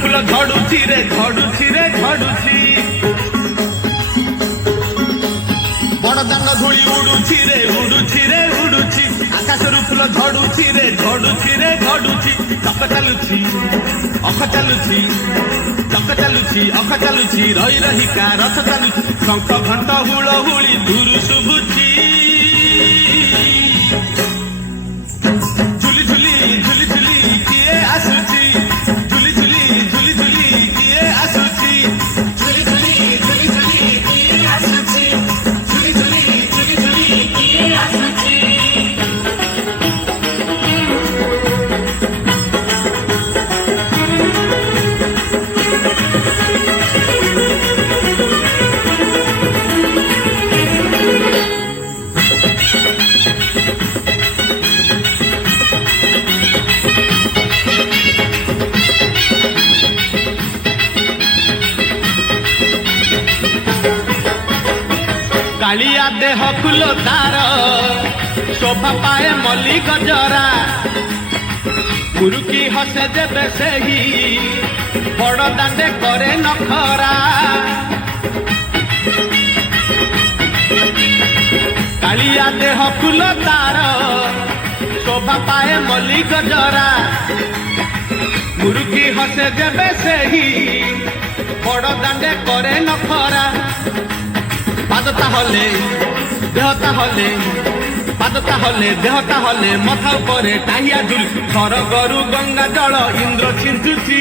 फूल झड़ुची रे झड़ुची रे झड़ुची बड़दान धूली उड़ुची रे उड़ुची रे उड़ुची आकाशर फूल झड़ुची रे झड़ुची रे झड़ुची चक चालुची अख चालुची चक चालुची अख चालुची रही रहिका रथ चालुची शंख घंट हुलहुली दूर शुभुची झुली झुली झुली झुली किए आसुची कालिया देह फुल तार शोभा पाए मल्ली गजरा मुरुकी हसे देवे से ही बड़ दांडे करे नखरा कालिया देह फुल तार शोभा पाए मल्ली गजरा मुरुकी हसे देवे से ही बड़ दांडे करे नखरा पादता हले देहता हले पादता हले देहता हले मथा उपरे टाहिया झुल स्वर्गरु गंगा जल इंद्र छिंचुची।